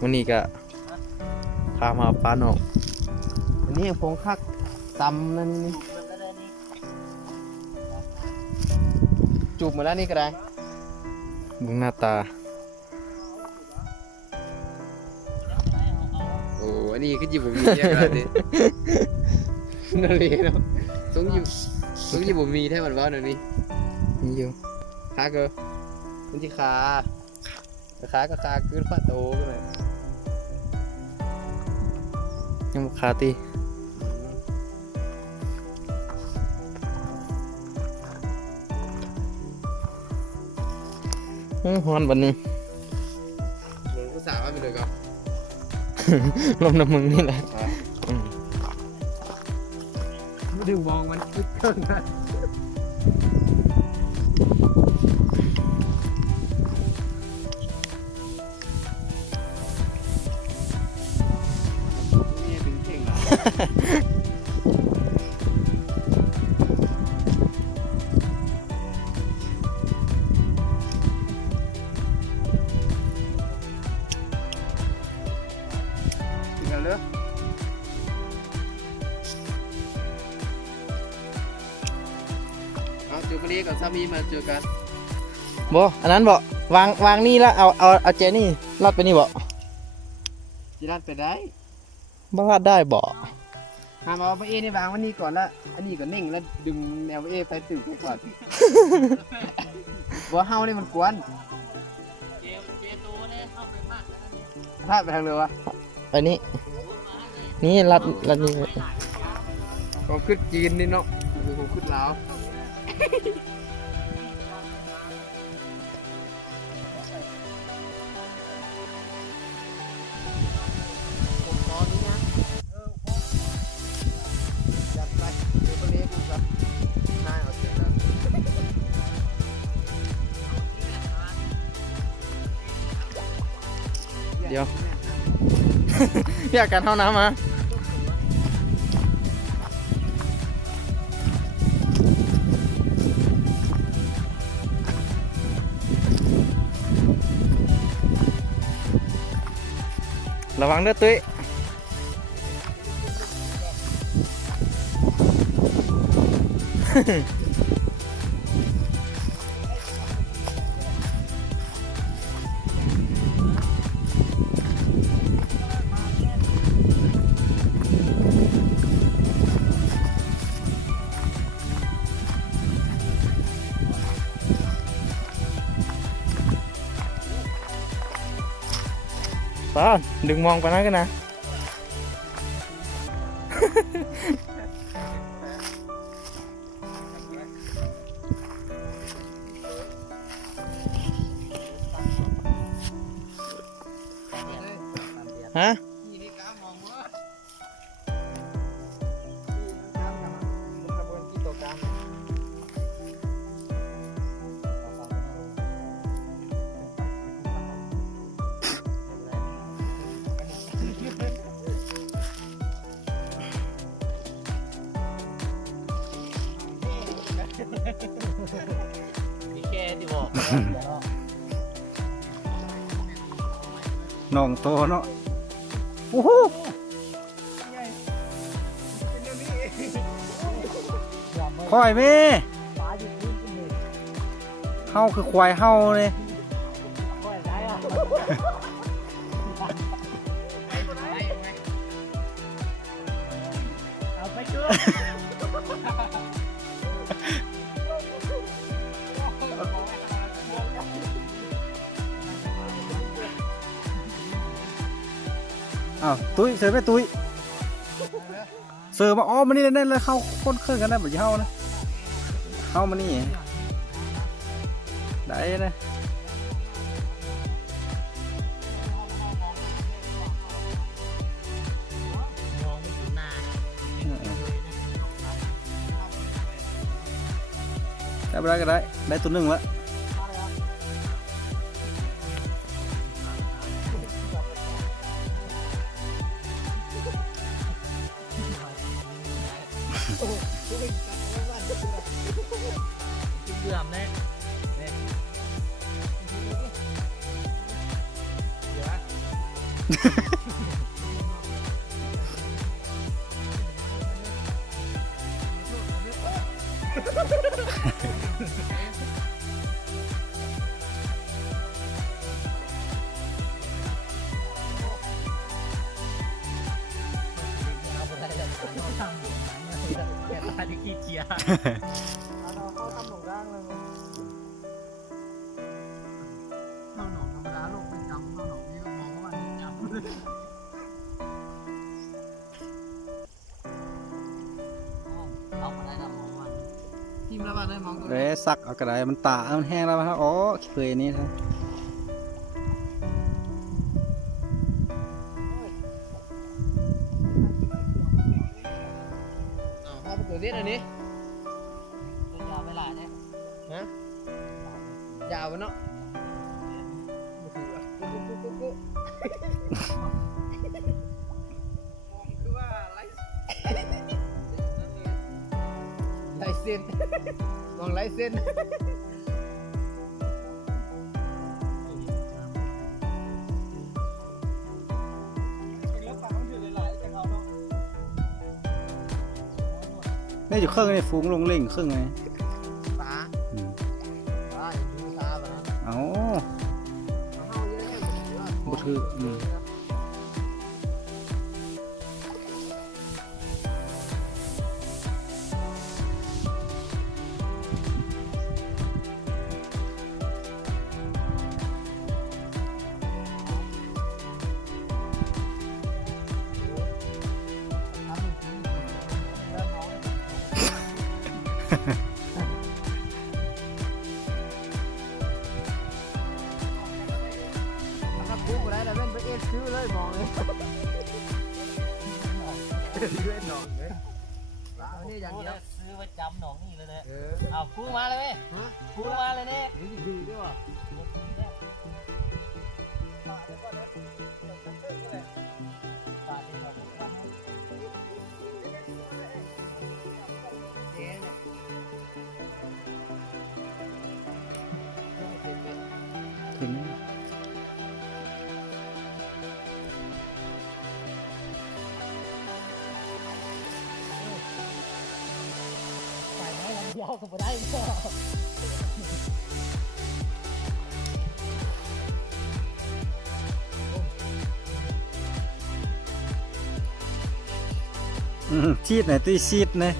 วันนี้ก็พามาปลาหนอกอันนี้พงคักตำนั่นนี่จูบมาแล้วนี่ก็ได้บุ้งหน้าตาโอ้อันนี้ก็ยิบผมมีแค่นั้นดินั่นเลยเนาะต้องยิบผมมีแค่มันว่าหน่อยนี่มีอยู่ขาเกอมันจะขาก็ขาขึ้นฟ้าโตขึ้นเลยยังขาตีฮอนบันนี้มึงก็สาวไปเลยก็ลมน้ำมึงนี่แหละดึงมองมันคิดเครื่องนั้นนี่ดึงเก่งเลยเอาจูบมาเรียกับสามีมาเจอกันบ่อันนั้นบ่วางนี่แล้วเอาเจนี่ลอดไปนี่บ่จีรัดไปได้บ้าได้บ่หามาเอาเอนี่วางวันนี้ก่อนละอันนี้ก็นิ่งแล้วดึงแนวเอไปตื่นไปก่อนบ่เฮานี่มันกวนเจโตเนี่ยเข้าไปมากพลาดไปทางเรือวะไปนี่นี่รัดนี่ผมขึ้นจีนนี่เนาะผมขึ้นลาวผมขอนี้นะจัดไปเดี๋ยวไปเลี้ยงกูครับนายเอาเสร็จแล้วเดี๋ยวอยากกันเท่าน้ำมาระวังเด้อตุ้ยตอนดึงมองไปนั่นกันนะฮะพี่แกที่บอกน้องโตเนาะโอ้โหควายแม่เฮาคือควายเฮาเลยเอาไปเชื่ออ้าวตุ้ยเสือไปตุ้ยเสือมาอ้อมมานี่เลยเข้าคนเคยกันได้แบบเข้านะเข้ามานี่ได้นะได้ก็ได้ตัวหนึ่งแล้วเบื่อมแน่เดี๋ยว แกตาที่ขี้เกียจเขาทำหนองร่างเลยเข้าหนองธรรมดาโลกเป็นจำเข้าหนองนี้ก็มองว่ามันจำเอามาได้แล้วมองว่าทีมละบ้านได้มองตัว เด้สักเอากระไดมันตามันแห้งแล้วครับอ๋อเคยนี่ครับ เอาไปตัวเด็ดอันนี้ ยาวไปหลายเนี่ย ฮะยาวไปเนาะคือว่าไลเส้นมองไลเส้นนี่อยู่เครื่องนี่ฟุ้งลงเล่งเครื่องไง ปลาปลาอยู่ตาแบบนั้น เอา เข้าเยอะๆ บ่ถือถ้าปุ๊บอะไรแล้วเป็นไปเอฟซื้อเลยมองเลยเล่นหนองเลยปลาเนี่ยอย่างเดียว ซื้อประจำหนองนี่เลยเนี่ย เออ เอาพูมาเลยไหมพูมาเลยเนี่ย นี่ดูด้วยว่ะแกเนี่ย ถึง ใส่ไม้ลำเดียวก็ไม่ได้ก็ ชีดไหนตีชีดนะ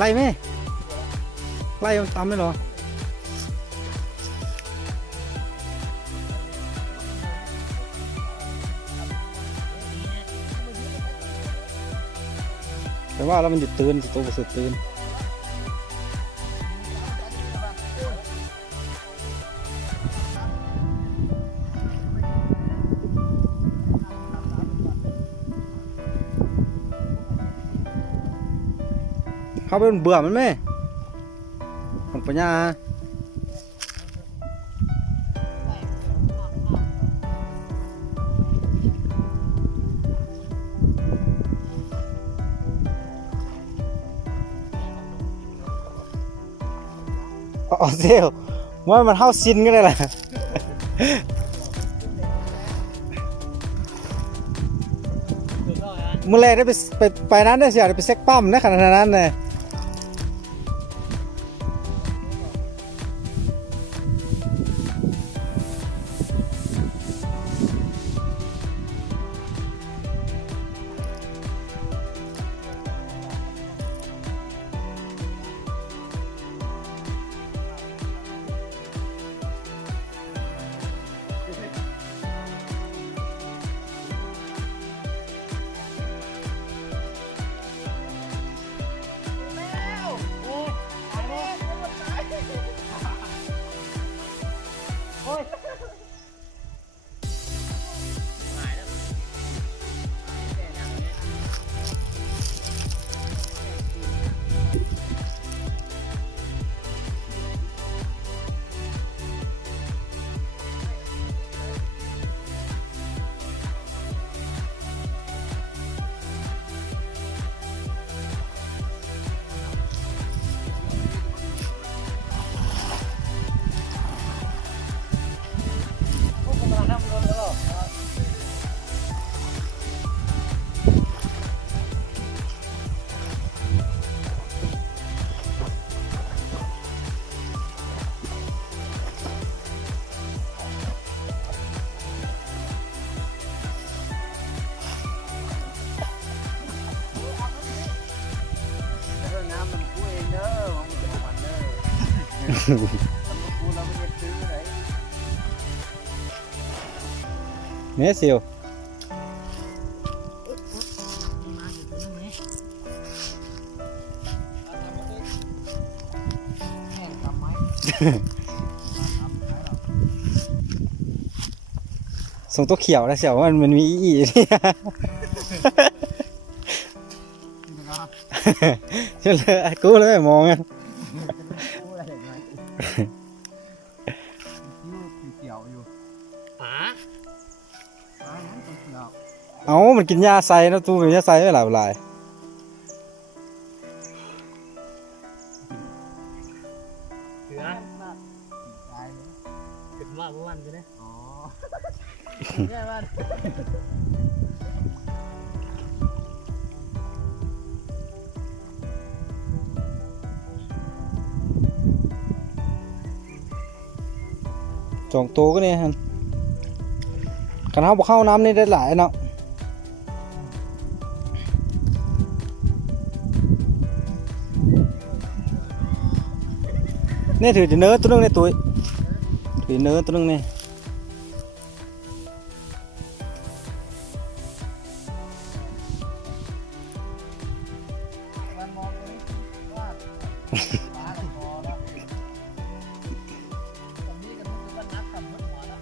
ไล่ไหมไล่มันตามได้หรอแต่ว่าแล้วมันจะตื่นสตัวสุดตื่นเข้าไปมันเบื่อมันไหมของปัญญาเอาเซลว่ามันเท่าซินก็ได้แหละเมื่อแรกได้ไปนั้นได้เสียไปเซ็กปั๊มนะขนาดนั้นเลย กูเราไม่ได้ซื้อไหน เนี่ยเสียว มาอยู่ตรงนี้แห้งทำไหม ส่งตัวเขียวนะเสียวมันมีอีเนี่ยเชื่อเลยกูเลยมองอ่ะ กูอะไรไงคิ้วเขียวอยู่หานั้นเขียว เอามันกินยาใส่นะตู้กินยาใส่ไม่หลายหลาย เสือตายเลยเกิดว่าเมื่อวันกันนะอ๋อแย่มาก สองตัวก็เนี่ยฮะกันเขาบอกเข้าน้ำนี่ได้หลายเนาะนี่ถือจะเนื้อตัวนึงในตัวถือเนื้อตัวนึงนี่ มันมองตรงนี้ว่าฟ้าพอแล้วตรงนี้ก็รู้สึกว่านักขับรถหัวแล้ว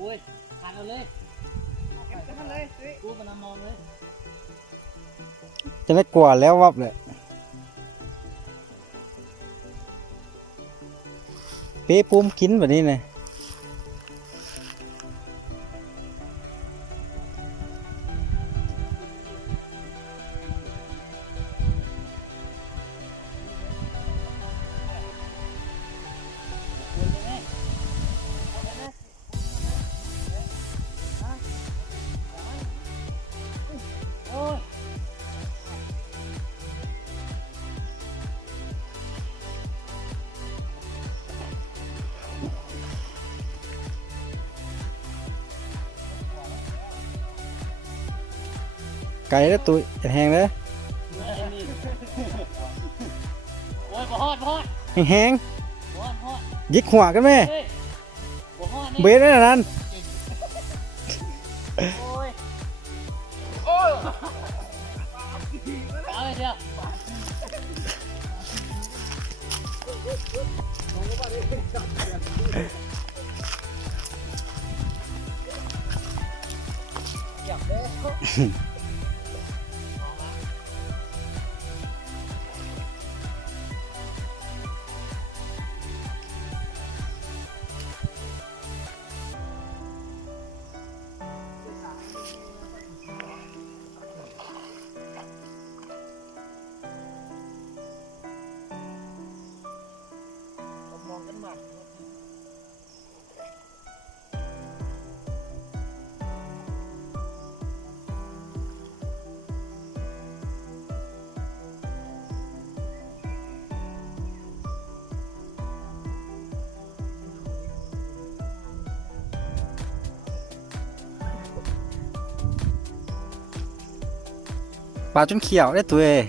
อุ้ยขาดเอาเลยกันเลยกูมันมองเลย จะได้กว่าแล้ววับเลยเป๊ะปุ้มกินแบบนี้เลยไก่แล้วตุ้ยแห้งเลย โอ้ยบ่ฮอดบ่ฮอด แห้ง บ่ฮอดบ่ฮอด ยิกหัวกันไหม เฮ้ยบ่ฮอดนี่ เบสได้ขนาดนั้น โอ้ยโอ้ยเอาไปเถอะอยากได้ มองกันหมัดปลาจนเขียวได้ตัวเอง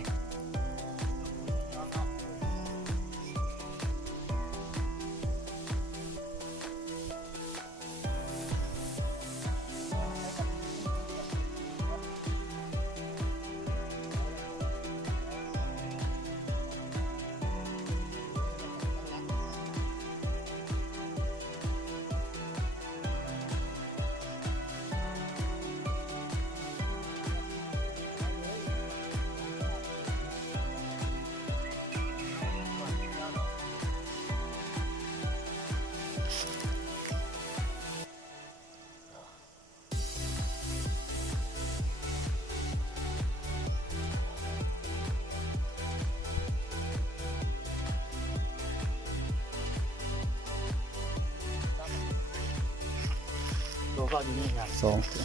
ตัวก็อยู่นี่ครับ สองตัว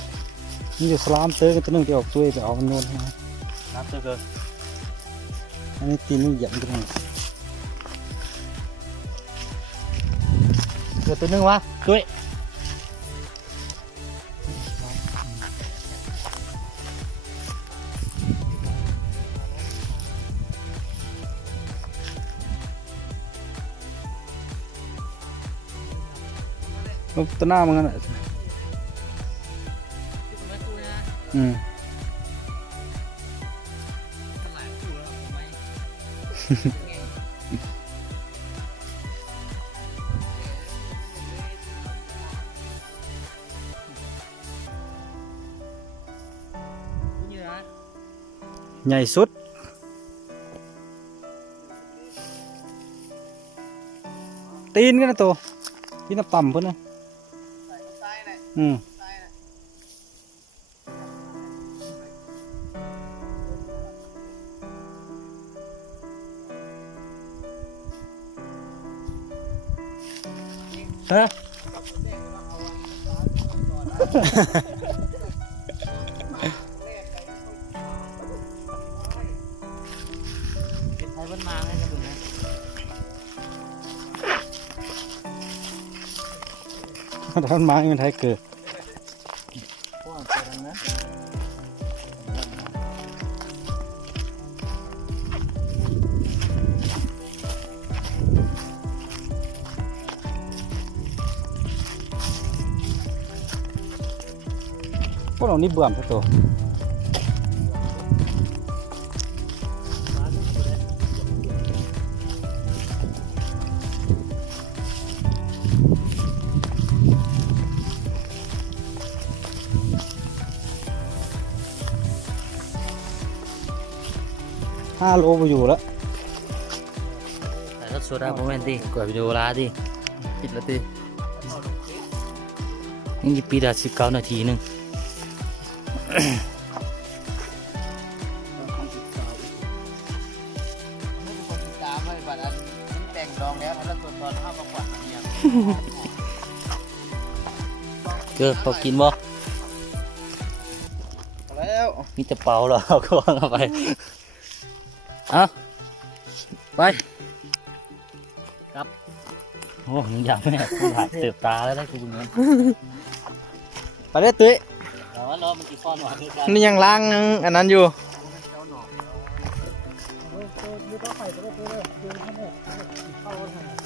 นี่อยู่สลามเตอร์กันตัวหนึงจะออกตัวไปเอามันโน่นมา นับเกิน อันนี้ตีนนี่เหยียบกันเลย เกิดตัวนึงวะช่วย ตัวหน้ามันกันอ่ะอืม ใหญ่สุดตีนกันนะตัวตีนน้ำต่ำเพิ่นนะอืมฮะ เป็นไทยบ้านมาให้กันดูนะ ท่านไม้มันไทยเกิด พวกเจอทางนั้น พวกเรานี่เบื่อมสักตัว 5 โลไปอยู่แล้ว แต่รถสุดาโมเมนต์ดิกว่าไปดูลาดิ ปิดละตี นี่ปีละ19 นาทีนึง ตามให้บัดอันแต่งดองแล้วแล้วตัวตอนห้ามมาขวัญเนี่ย เกิดพอกินบ่ แล้ว มีแต่เป่าเหรอเอาก็เอาไปเอาไปครับโอ้ยังอยากไม่กูถ่ายเติบตาแล้วได้กูเงิน ไปได้ตุ้ย แต่ว่ารอมันกี่ซ่อนหวานด้วยกัน นี่ยังล้างอันนั้นอยู่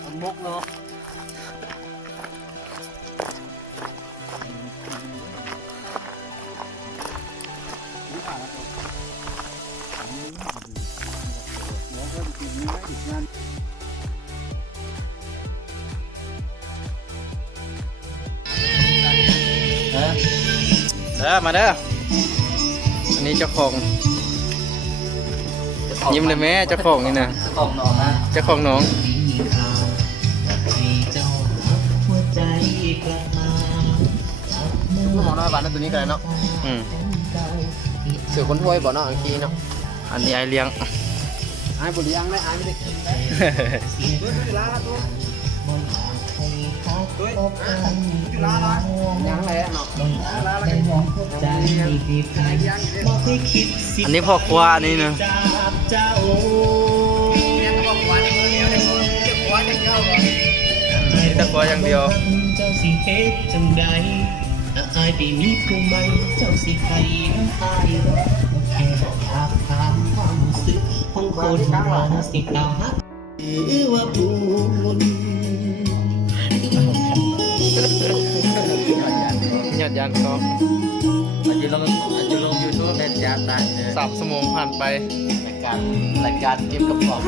มันมุกเนาะมาเด้ออันนี้เจ้าของยิ้มเลยแม่เจ้าของนี่นะ ของน้องนะ เจ้าของน้องลูกหมอน้อยบานนั่นตัวนี้กันเนาะเสือคนถ้วยบ่เนาะอันกี้เนาะอันนี้ไอเลี้ยงไอ้บุเลี้ยงได้ไอ้ไม่ได้กินได้ยังไงเนาะอันนี้พ่อครัวอันนี้นะนี่ตะกัวอย่างเดียว เจ้าสิเฮ็ดจังใดถ้าอายไปมีผู้ใหม่เจ้าสิใครอายแค่อยากถามความรู้สึกของคนว่าสิกล่าวหาหรือว่าบุญ หยอดยันเขา อาจจะลงยูทูบเป็นยาตายเลย 3 ชั่วโมงผ่านไป รายการเก็บกับของ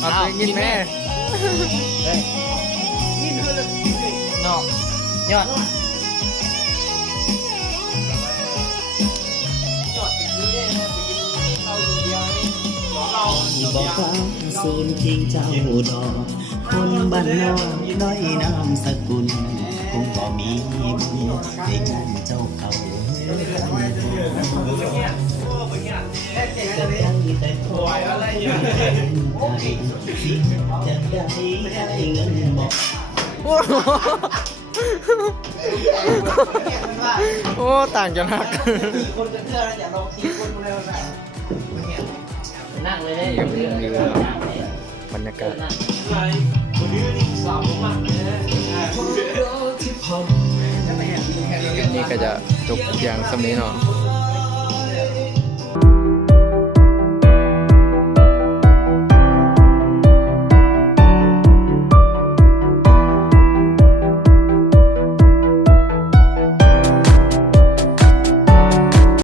เอาตัวกินแม่ นอกยอด บอกว่าสูญทิ้งเจ้าดอกคนบ้านนอกน้อยนามสกุลคงบ่มีบุญได้ยินเจ้าเขาแต่ขออะไรอย่างไรจะได้เงินบอก โอ้ต่างกันหัก คนจะเชื่อแล้วอย่าลองทีคนมาแล้วนะ นั่งเลย บรรยากาศนี่ก็จะจบเพียงสำนี้เนาะ